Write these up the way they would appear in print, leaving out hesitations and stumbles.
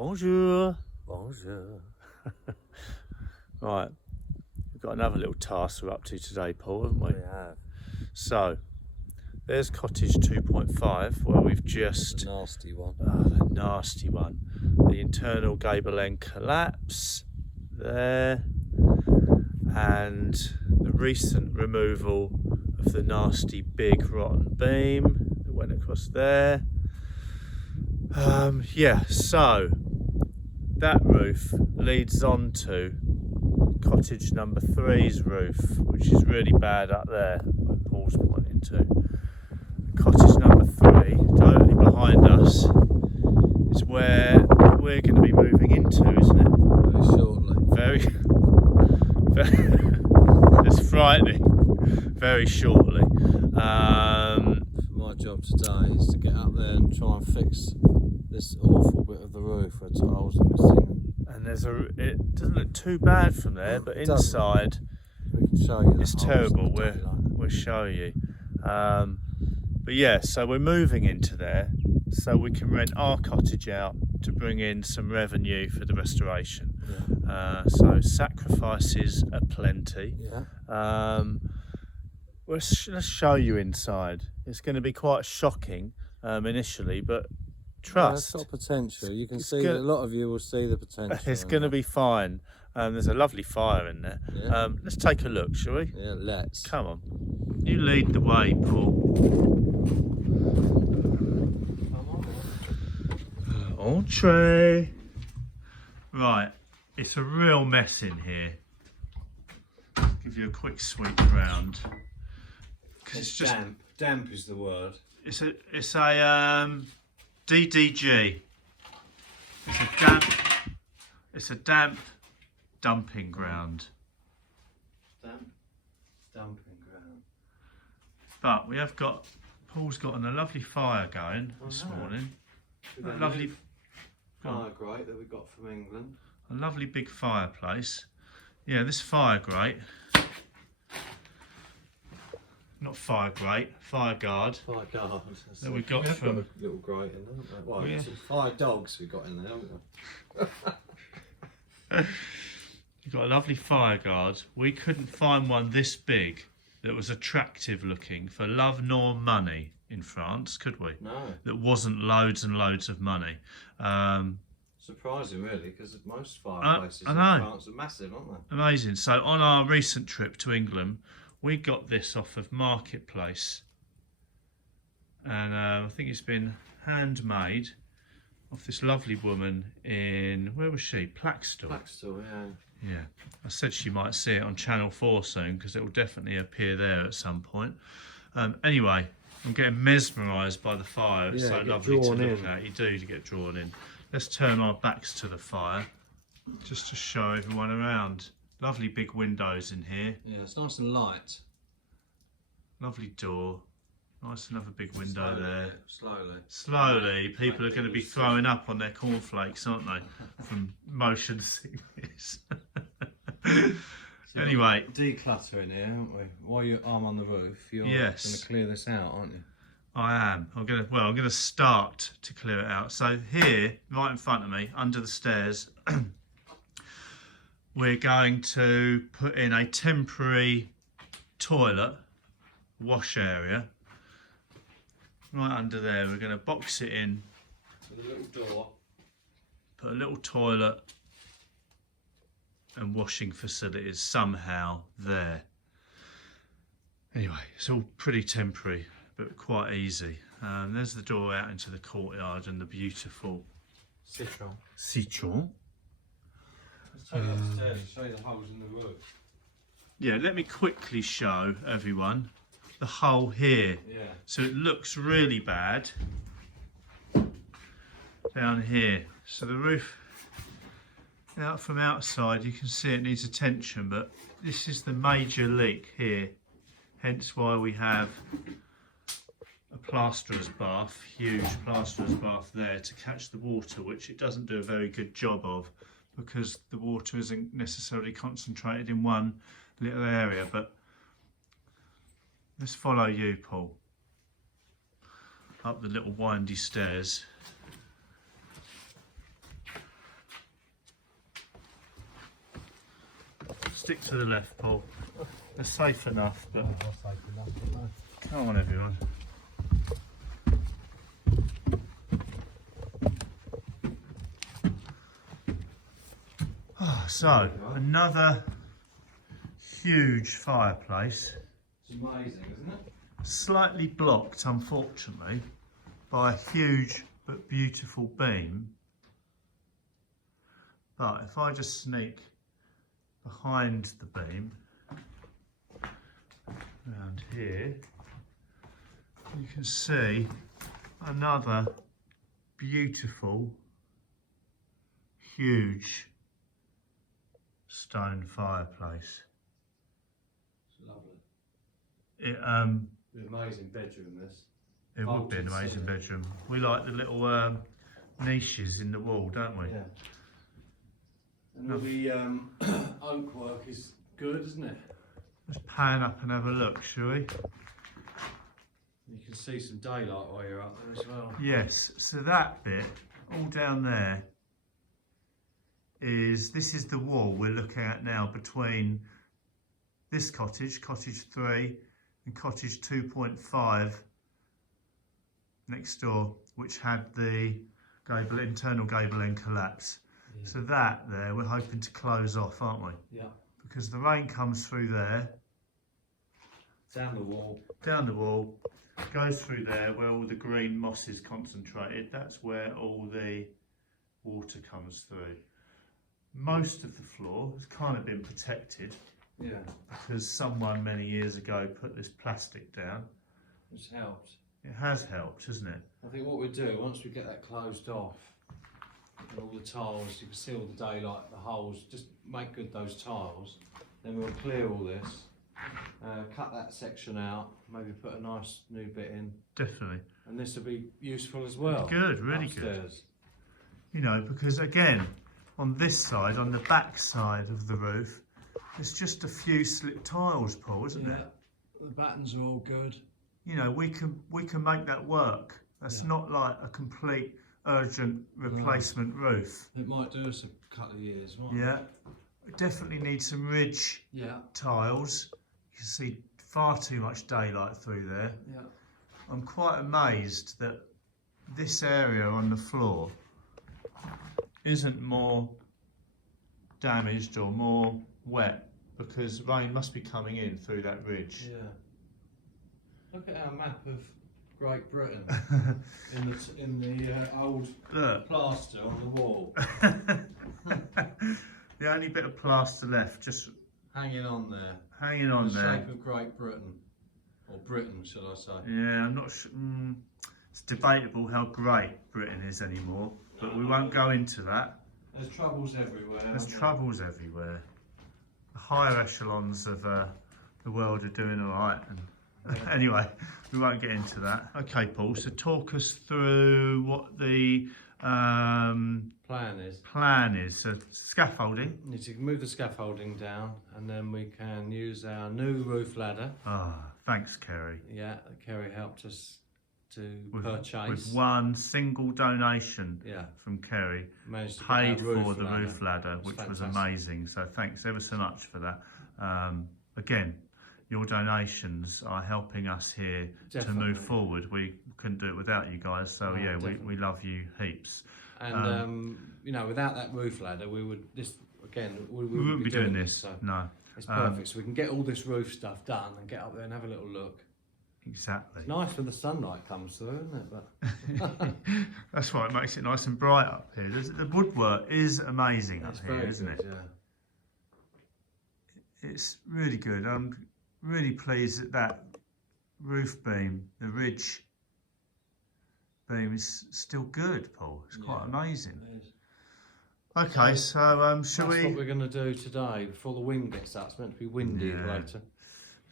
Bonjour. Bonjour. Right, we've got another little task we're up to today, Paul, haven't we? We have. So, there's cottage 2.5 where we've just... The nasty one. Oh, the nasty one. The internal gable end collapse there. And the recent removal of the nasty big rotten beam that went across there. Yeah, so that roof leads on to cottage number 3's roof, which is really bad up there, where Paul's pointing to. Cottage number 3, directly behind us, is where we're going to be moving into, isn't it? Very shortly. Very it's frightening. Very shortly. My job today is to get up there and try and fix this awful bit of the roof where tiles are missing. And it doesn't look too bad from there, but inside we can show you it's terrible. We'll show you. But yeah, so we're moving into there so we can rent our cottage out to bring in some revenue for the restoration. Yeah. So sacrifices aplenty. Yeah. Let's show you inside. It's going to be quite shocking initially, but trust. Yeah, it's got potential. You can see that a lot of you will see the potential. It's going to be fine. There's a lovely fire in there. Yeah. Let's take a look, shall we? Yeah, let's. Come on. You lead the way, Paul. Entree. Right, it's a real mess in here. Give you a quick sweep round. It's just damp. Damp is the word. It's a DDG. It's a damp dumping ground. Damp dumping ground. But we have got, Paul's gotten a lovely fire going this morning. A lovely fire grate that we got from England. A lovely big fireplace. Yeah, this fire grate. Not fire grate, fire guard. Fire guard. That we got from got a little grate in there, haven't we? Well, yeah. Some fire dogs we got in there, haven't we? You've got a lovely fire guard. We couldn't find one this big that was attractive looking for love nor money in France, could we? No. That wasn't loads and loads of money. Surprising, really, because most fireplaces in France are massive, aren't they? Amazing. So on our recent trip to England, we got this off of Marketplace, and I think it's been handmade off this lovely woman in, where was she? Plaxtal. Plaxtal, yeah. Yeah, I said she might see it on Channel 4 soon because it will definitely appear there at some point. Anyway, I'm getting mesmerised by the fire. It's so lovely to look at. You do get drawn in. Let's turn our backs to the fire just to show everyone around. Lovely big windows in here. Yeah, it's nice and light. Lovely door. Nice another big window there. Slowly. People are going to be throwing up on their cornflakes, aren't they? From motion sickness. Anyway. Decluttering here, aren't we? While I'm on the roof, you're going to clear this out, aren't you? I am. I'm going to start to clear it out. So here, right in front of me, under the stairs, we're going to put in a temporary toilet wash area. Right under there, we're going to box it in. With a little door. Put a little toilet and washing facilities somehow there. Anyway, it's all pretty temporary, but quite easy. There's the door out into the courtyard and the beautiful citron. Let's take it upstairs and show you the holes in the roof. Yeah, let me quickly show everyone the hole here. Yeah. So it looks really bad down here. So the roof out from outside, you can see it needs attention, but this is the major leak here. Hence why we have a plasterer's bath, huge plasterer's bath there to catch the water, which it doesn't do a very good job of because the water isn't necessarily concentrated in one little area. But let's follow you, Paul, up the little windy stairs. Stick to the left, Paul. They're safe enough, but No. come on, everyone. So, another huge fireplace. It's amazing, isn't it? Slightly blocked, unfortunately, by a huge but beautiful beam. But if I just sneak behind the beam, around here, you can see another beautiful, huge stone fireplace. It's lovely. It An amazing bedroom, this. It would be an amazing bedroom. We like the little niches in the wall, don't we? Yeah. And all the oak work is good, isn't it? Let's pan up and have a look, shall we? You can see some daylight while you're up there as well. Yes, so that bit, all down there, this is the wall we're looking at now between this cottage, cottage 3, and cottage 2.5 next door, which had the internal gable end collapse. Yeah. So that there, we're hoping to close off, aren't we? Yeah. Because the rain comes through there. Down the wall. Down the wall, goes through there where all the green moss is concentrated. That's where all the water comes through. Most of the floor has kind of been protected. Yeah. Because someone many years ago put this plastic down. Which helped. It has helped, hasn't it? I think what we do, once we get that closed off, and all the tiles, you can see all the daylight, the holes, just make good those tiles. Then we'll clear all this, cut that section out, maybe put a nice new bit in. Definitely. And this will be useful as well. Good, really upstairs. Good. You know, because again, on this side, on the back side of the roof, there's just a few slip tiles, Paul, isn't there? The battens are all good. You know, we can make that work. That's not like a complete urgent replacement roof. It might do us a couple of years, mightn't Yeah. We definitely need some ridge tiles. You can see far too much daylight through there. Yeah. I'm quite amazed that this area on the floor isn't more damaged or more wet, because rain must be coming in through that ridge. Yeah. Look at our map of Great Britain in the old plaster on the wall. The only bit of plaster left, just hanging on there. Hanging on there. The shape of Great Britain, or Britain, shall I say? Yeah, I'm not sure. It's debatable how great Britain is anymore, but we won't go into that. There's troubles everywhere. There's troubles everywhere. The higher echelons of the world are doing all right, and anyway, we won't get into that. Okay, Paul, so talk us through what the plan is. So scaffolding. You need to move the scaffolding down, and then we can use our new roof ladder. Thanks, Kerry. Yeah, Kerry helped us to purchase. With one single donation from Kerry, paid for the roof ladder, which was amazing. So thanks ever so much for that. Again, your donations are helping us here to move forward. We couldn't do it without you guys, so yeah, we love you heaps. And you know, without that roof ladder, we wouldn't be doing this. So no, it's perfect. So we can get all this roof stuff done and get up there and have a little look. Exactly. It's nice when the sunlight comes through, isn't it? But that's why it makes it nice and bright up here. The woodwork is amazing up here, isn't it? Yeah. It's really good. I'm really pleased that that roof beam, the ridge beam, is still good, Paul. It's quite amazing. It is. Okay, so shall we? That's what we're going to do today before the wind gets up. It's meant to be windy later.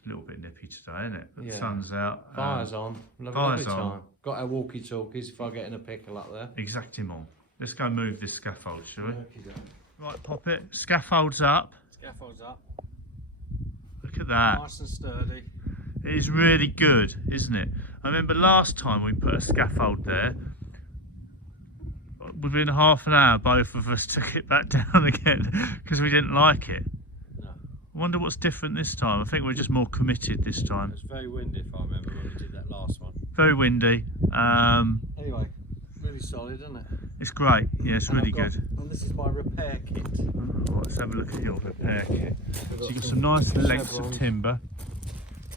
A little bit nippy today, isn't it? But the sun's out. Fire's on. Fire's on. Time. Got our walkie-talkies if I get in a pickle up there. Exactement. Let's go move this scaffold, shall we? Okay. Right, pop it. Scaffold's up. Scaffold's up. Look at that. Nice and sturdy. It is really good, isn't it? I remember last time we put a scaffold there, within half an hour both of us took it back down again because we didn't like it. No. I wonder what's different this time. I think we're just more committed this time. It's very windy, if I remember, when we did that last one. Very windy. Anyway, really solid, isn't it? It's great. Yeah, it's really good. And this is my repair kit. Oh, let's have a look at your repair kit. So you've got some nice lengths of timber.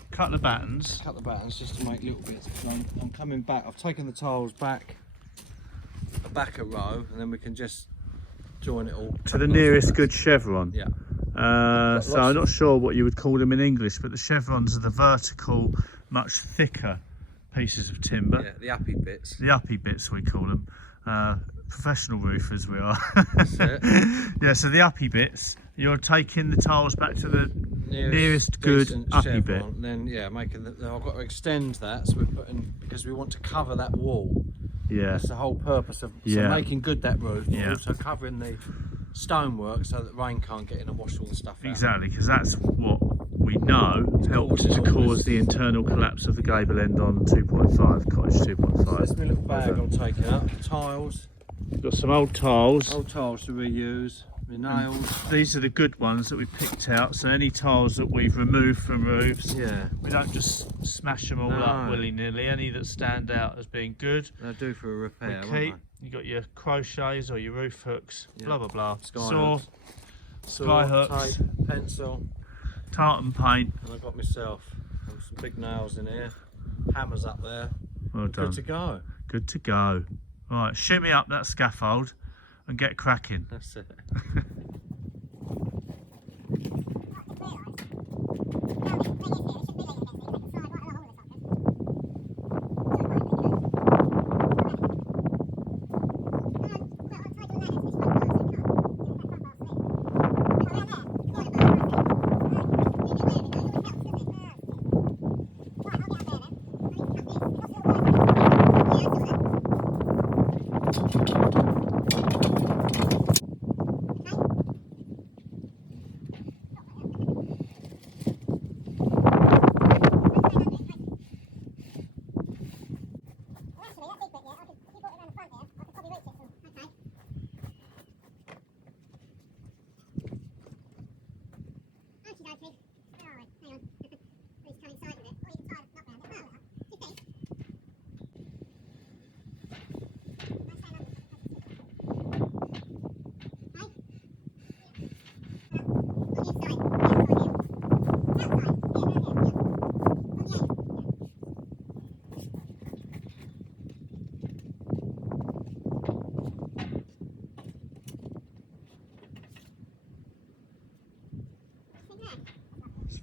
Cut the battens. Cut the battens just to make little bits. I'm coming back. I've taken the tiles back a row, and then we can just join it all to the nearest good chevron. Yeah. So I'm not sure what you would call them in English, but the chevrons are the vertical, much thicker pieces of timber. Yeah, the uppy bits. The uppy bits we call them. Professional roofers we are. That's it. Yeah, so the uppy bits, you're taking the tiles back to the nearest good uppy bit. And then I've got to extend that, so we're putting, because we want to cover that wall. Yeah. That's the whole purpose of making good that roof, but also covering the stonework so that rain can't get in and wash all the stuff out. Exactly, because that's what we know helps to cause the internal collapse of the gable end on 2.5, cottage 2.5. So this is my little bag I'll take out. Tiles. We've got some old tiles. Old tiles to reuse. The nails. These are the good ones that we picked out. So any tiles that we've removed from roofs, we don't just smash them all up willy-nilly. Any that stand out as being good, they'll do for a repair. You got your crochets or your roof hooks, blah blah blah. Saw, sky hooks, tape, pencil, tartan paint. And I've got myself some big nails in here. Hammers up there. Well done. Good to go. Good to go. Right, shimmy up that scaffold and get cracking. That's it.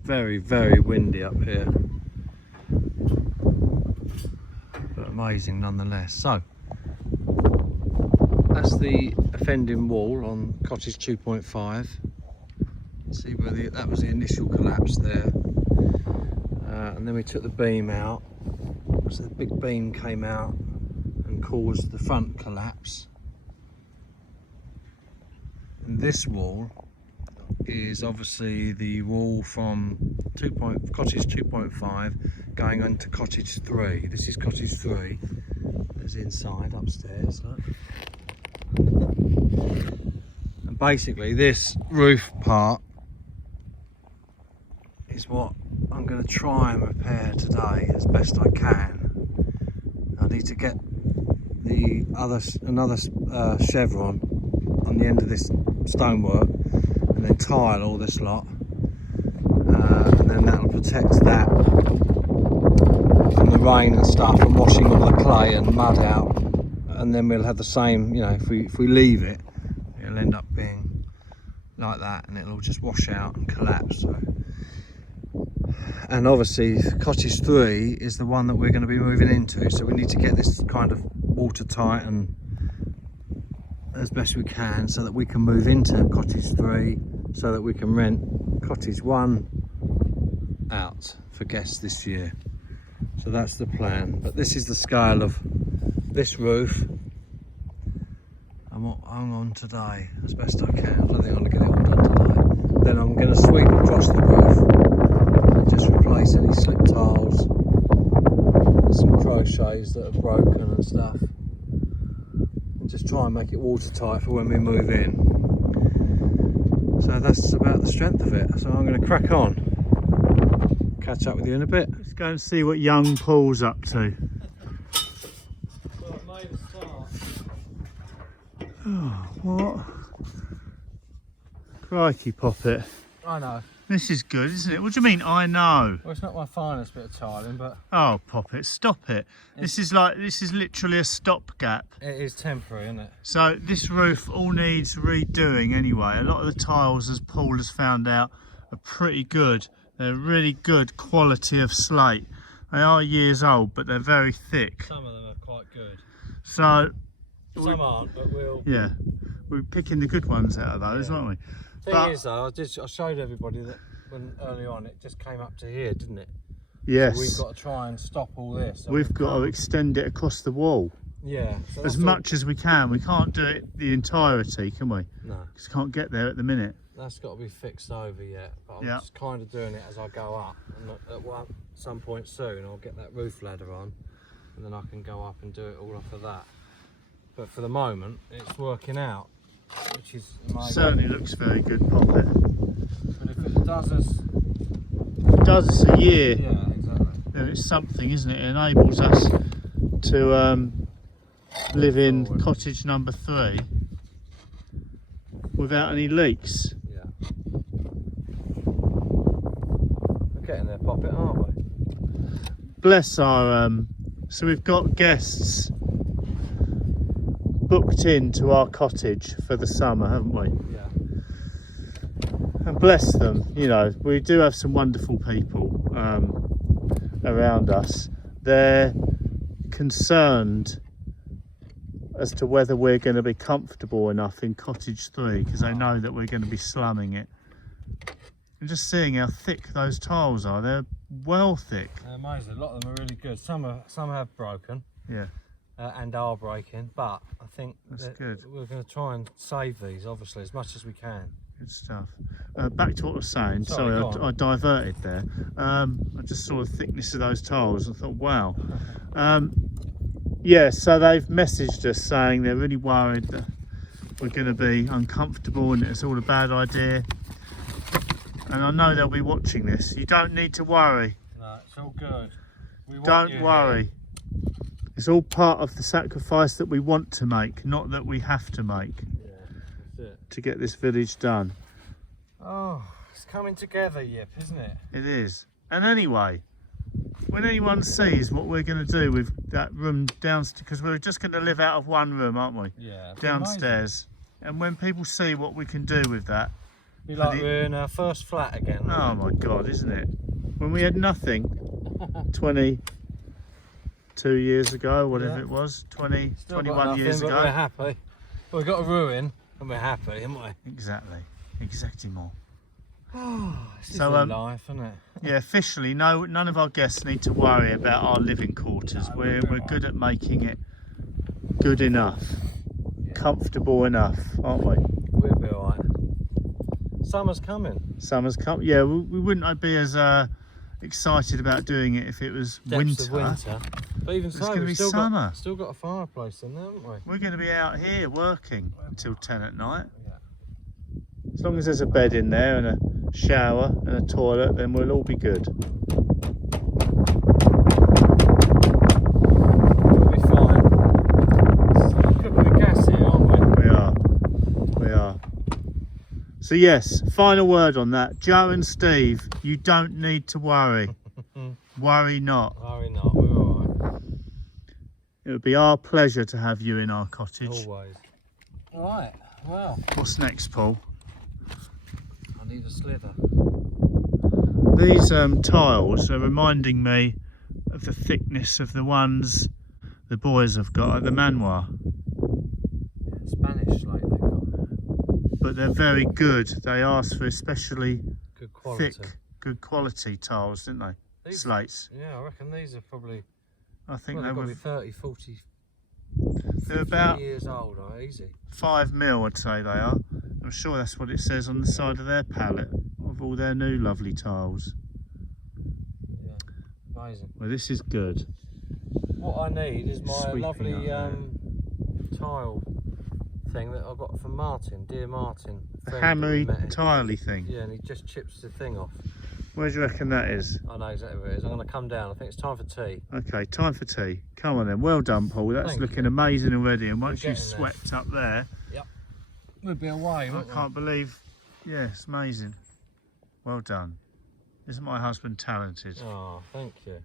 Very, very windy up here, but amazing nonetheless. So that's the offending wall on cottage 2.5. See where that was the initial collapse there, and then we took the beam out, so the big beam came out and caused the front collapse. And this wall is obviously the wall from cottage 2.5 going on to cottage 3. This is cottage 3. There's inside upstairs. Look. And basically this roof part is what I'm going to try and repair today as best I can. I need to get the another chevron on the end of this stonework, and then tile all this lot, and then that'll protect that from the rain and stuff and washing all the clay and mud out, and then we'll have the same, if we leave it, it'll end up being like that, and it'll just wash out and collapse. So. And obviously cottage 3 is the one that we're going to be moving into, so we need to get this kind of watertight and as best we can, so that we can move into cottage 3, so that we can rent cottage 1 out for guests this year. So that's the plan. But this is the scale of this roof and what I'm on today as best I can. I don't think I'm going to get it all done today. Then I'm going to sweep across the roof and just replace any slip tiles and some crochets that are broken and stuff. Just try and make it watertight for when we move in. So that's about the strength of it. So I'm going to crack on. Catch up with you in a bit. Let's go and see what young Paul's up to. Well, I made a start. Oh, what? Crikey, Poppet. I know. This is good, isn't it? What do you mean, I know? Well, it's not my finest bit of tiling, but Oh, Poppet, stop it. This is literally a stopgap. it is temporary, isn't it? So this roof all needs redoing anyway. A lot of the tiles, as Paul has found out, are pretty good. They're really good quality of slate. They are years old, but they're very thick. Some of them are quite good. So, Some aren't, but we'll... yeah, we're picking the good ones out of those, aren't we? Thing is though, I showed everybody that when early on it just came up to here, didn't it? Yes. So we've got to try and stop all this. So we've got to extend it across the wall. Yeah. So As much as we can. We can't do it the entirety, can we? No. Because can't get there at the minute. That's got to be fixed over yet. But I'm Yeah. just kind of doing it as I go up. And at some point soon I'll get that roof ladder on and then I can go up and do it all off of that. But for the moment it's working out, which is amazing. Certainly looks very good, Poppet. But if it does us... Does us a year, Yeah, exactly. then it's something, isn't it? It enables us to live in Forward. cottage number 3 without any leaks. Yeah. We're getting there, Poppet, aren't we? Bless our so we've got guests booked into our cottage for the summer, haven't we? Yeah. And bless them, you know, we do have some wonderful people around us. They're concerned as to whether we're going to be comfortable enough in cottage 3 because they know that we're going to be slumming it. And just seeing how thick those tiles are, they're well thick. They're amazing. A lot of them are really good. Some have broken. Yeah. And are breaking, but I think That's good. we're going to try and save these, obviously, as much as we can. Good stuff. Back to what I was saying. Sorry, Sorry, I diverted there. I just saw the thickness of those tiles and thought, wow. Yeah, so they've messaged us saying they're really worried that we're going to be uncomfortable and it's all a bad idea. And I know they'll be watching this. You don't need to worry. No, it's all good. Don't worry. It's all part of the sacrifice that we want to make, not that we have to make. Yeah, that's it. To get this village done. Oh, it's coming together, Yip, isn't it? It is. And anyway, when anyone sees what we're going to do with that room downstairs, because we're just going to live out of one room, aren't we? Yeah. Downstairs. And when people see what we can do with that, Be like we're in our first flat again. oh my God, isn't it? When we had nothing 22 years ago, whatever it was, 21 years ago. We're happy. We've got a ruin and we're happy, haven't we? Exactly. Exactly. This So, is life, isn't it? Yeah, officially, none of our guests need to worry about our living quarters. No, we're we're good at making it good enough, comfortable enough, aren't we? We'll be alright. Summer's coming. Summer's come. Yeah, we wouldn't be as excited about doing it if it was Depths of winter. But even It's so, gonna be we've still summer. got a fireplace in there, haven't we? We're going to be out here working until 10 at night. Yeah. As long as there's a bed in there and a shower and a toilet, then we'll all be good. We'll be fine. We're cooking the gas here, aren't we? We are. So yes, final word on that. Joe and Steve, you don't need to worry. Worry not. Worry not, we're alright. It would be our pleasure to have you in our cottage. Always. Alright, well, What's next, Paul? I need a slither. These tiles are reminding me of the thickness of the ones the boys have got at the manoir. Yeah, Spanish slate they got. But they're very good. They asked for especially Good quality. thick, good quality tiles, didn't they? These- Slates. Yeah, I reckon these are probably, I think well, they they've got to were. be 30, 40, They're 50 about years old, easy. 5 mil, I'd say they are. I'm sure that's what it says on the side of their pallet of all their new lovely tiles. Yeah, amazing. Well, this is good. What I need is my Sweeping lovely up there. tile thing that I got from Martin, dear Martin. A friend that we hammery, met. tiley thing. Yeah, and he just chips the thing off. Where do you reckon that is? I know exactly where it is. I'm going to come down. I think it's time for tea. Okay, time for tea. Come on then. Well done, Paul. That's Thank looking you. amazing already. And once We're you've getting there. swept up there, We'll be away, I won't we? can't believe. Yeah, it's amazing. Well done. Isn't my husband talented? Oh, thank you.